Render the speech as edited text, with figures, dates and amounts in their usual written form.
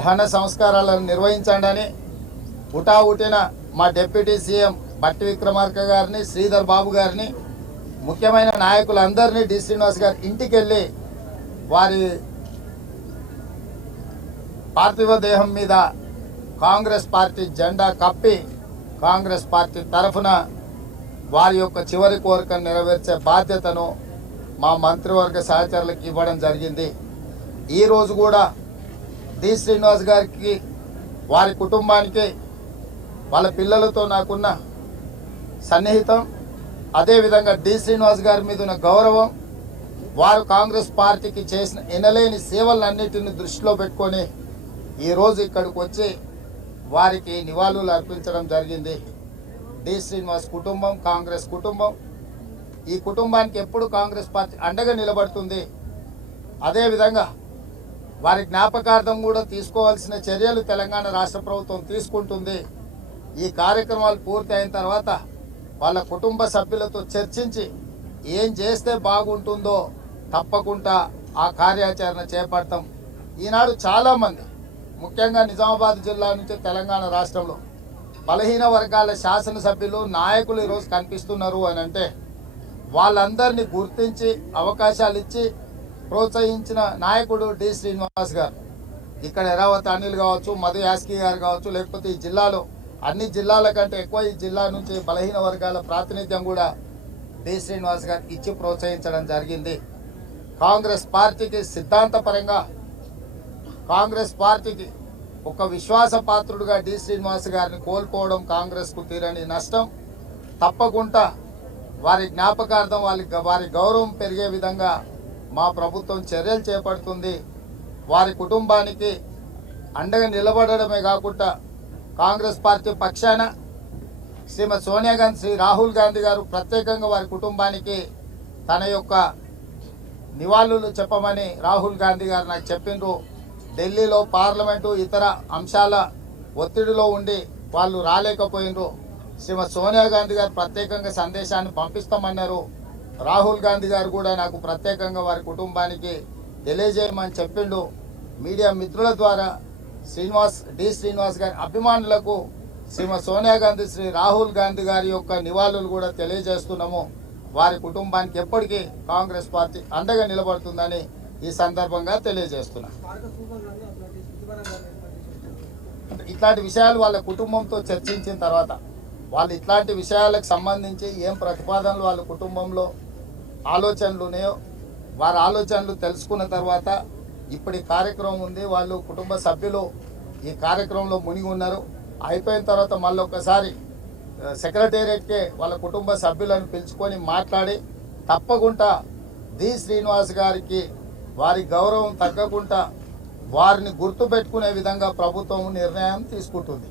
దహన సంస్కారాలను నిర్వహించండి హుటాహుటిన మా డిప్యూటీ సీఎం బట్టి విక్రమార్క గారిని, శ్రీధర్ బాబు గారిని, ముఖ్యమైన నాయకులందరినీ డి శ్రీనివాస్ గారి ఇంటికి వెళ్ళి వారి పార్థివ దేహం మీద కాంగ్రెస్ పార్టీ జెండా కప్పి కాంగ్రెస్ పార్టీ తరఫున వారి యొక్క చివరి కోరికను నెరవేర్చే బాధ్యతను మా మంత్రివర్గ సహచరులకు ఇవ్వడం జరిగింది. ఈరోజు కూడా డి శ్రీనివాస్ గారికి, వారి కుటుంబానికి, వాళ్ళ పిల్లలతో నాకున్న సన్నిహితం, అదేవిధంగా డి శ్రీనివాస్ గారి మీద ఉన్న గౌరవం, వారు కాంగ్రెస్ పార్టీకి చేసిన ఎనలేని సేవలన్నిటిని దృష్టిలో పెట్టుకొని ఈరోజు ఇక్కడికి వచ్చి వారికి నివాళులు అర్పించడం జరిగింది. డి శ్రీనివాస్ కుటుంబం కాంగ్రెస్ కుటుంబం. ఈ కుటుంబానికి ఎప్పుడు కాంగ్రెస్ పార్టీ అండగా నిలబడుతుంది. అదేవిధంగా వారి జ్ఞాపకార్థం కూడా తీసుకోవాల్సిన చర్యలు తెలంగాణ రాష్ట్ర ప్రభుత్వం తీసుకుంటుంది. ఈ కార్యక్రమాలు పూర్తి అయిన తర్వాత వాళ్ళ కుటుంబ సభ్యులతో చర్చించి ఏం చేస్తే బాగుంటుందో తప్పకుండా ఆ కార్యాచరణ చేపడతాం. ఈనాడు చాలామంది, ముఖ్యంగా నిజామాబాద్ జిల్లా నుంచి తెలంగాణ రాష్ట్రంలో బలహీన వర్గాల శాసనసభ్యులు, నాయకులు ఈరోజు కనిపిస్తున్నారు అని అంటే వాళ్ళందరినీ గుర్తించి అవకాశాలు ఇచ్చి ప్రోత్సహించిన నాయకుడు డి శ్రీనివాస్ గారు. ఇక్కడ ఎరావత్ అనిల్ కావచ్చు, మధు యాస్కి గారు కావచ్చు, లేకపోతే ఈ జిల్లాలో అన్ని జిల్లాల కంటే ఎక్కువ ఈ జిల్లా నుంచి బలహీన వర్గాల ప్రాతినిధ్యం కూడా డి శ్రీనివాస్ గారు ఇచ్చి ప్రోత్సహించడం జరిగింది. కాంగ్రెస్ పార్టీకి సిద్ధాంతపరంగా, కాంగ్రెస్ పార్టీకి ఒక విశ్వాసపాత్రుడుగా డి శ్రీనివాస్ గారిని కోల్పోవడం కాంగ్రెస్కు తీరని నష్టం. తప్పకుండా వారి జ్ఞాపకార్థం వారి గౌరవం పెరిగే విధంగా మా ప్రభుత్వం చర్యలు చేపడుతుంది. వారి కుటుంబానికి అండగా నిలబడమే కాకుండా కాంగ్రెస్ పార్టీ పక్షాన శ్రీమతి సోనియా గాంధీ, శ్రీ రాహుల్ గాంధీ గారు ప్రత్యేకంగా వారి కుటుంబానికి తన యొక్క నివాళులు చెప్పమని రాహుల్ గాంధీ గారు నాకు చెప్పిండ్రు. ఢిల్లీలో పార్లమెంటు ఇతర అంశాల ఒత్తిడిలో ఉండి వాళ్ళు రాలేకపోయినరు. శ్రీమతి సోనియా గాంధీ గారు ప్రత్యేకంగా సందేశాన్ని పంపిస్తామన్నారు. రాహుల్ గాంధీ గారు కూడా నాకు ప్రత్యేకంగా వారి కుటుంబానికి తెలియజేయమని చెప్పిండు. మీడియా మిత్రుల ద్వారా డి శ్రీనివాస్ గారి అభిమానులకు శ్రీమతి సోనియా గాంధీ, శ్రీ రాహుల్ గాంధీ గారి యొక్క నివాళులు కూడా తెలియజేస్తున్నాము. వారి కుటుంబానికి ఎప్పటికీ కాంగ్రెస్ పార్టీ అండగా నిలబడుతుందని ఈ సందర్భంగా తెలియజేస్తున్నా. ఇట్లాంటి విషయాలు వాళ్ళ కుటుంబంతో చర్చించిన తర్వాత, వాళ్ళు ఇట్లాంటి విషయాలకు సంబంధించి ఏం ప్రతిపాదనలు వాళ్ళ కుటుంబంలో ఆలోచనలు ఉన్నాయో వారి ఆలోచనలు తెలుసుకున్న తర్వాత ఇప్పుడు ఈ కార్యక్రమం ఉంది. వాళ్ళు కుటుంబ సభ్యులు ఈ కార్యక్రమంలో మునిగి ఉన్నారు. అయిపోయిన తర్వాత మళ్ళీ ఒకసారి సెక్రటేరియట్కే వాళ్ళ కుటుంబ సభ్యులను పిలుచుకొని మాట్లాడి తప్పకుండా డి శ్రీనివాస్ గారికి వారి గౌరవం తగ్గకుండా వారిని గుర్తుపెట్టుకునే విధంగా ప్రభుత్వం నిర్ణయం తీసుకుంటుంది.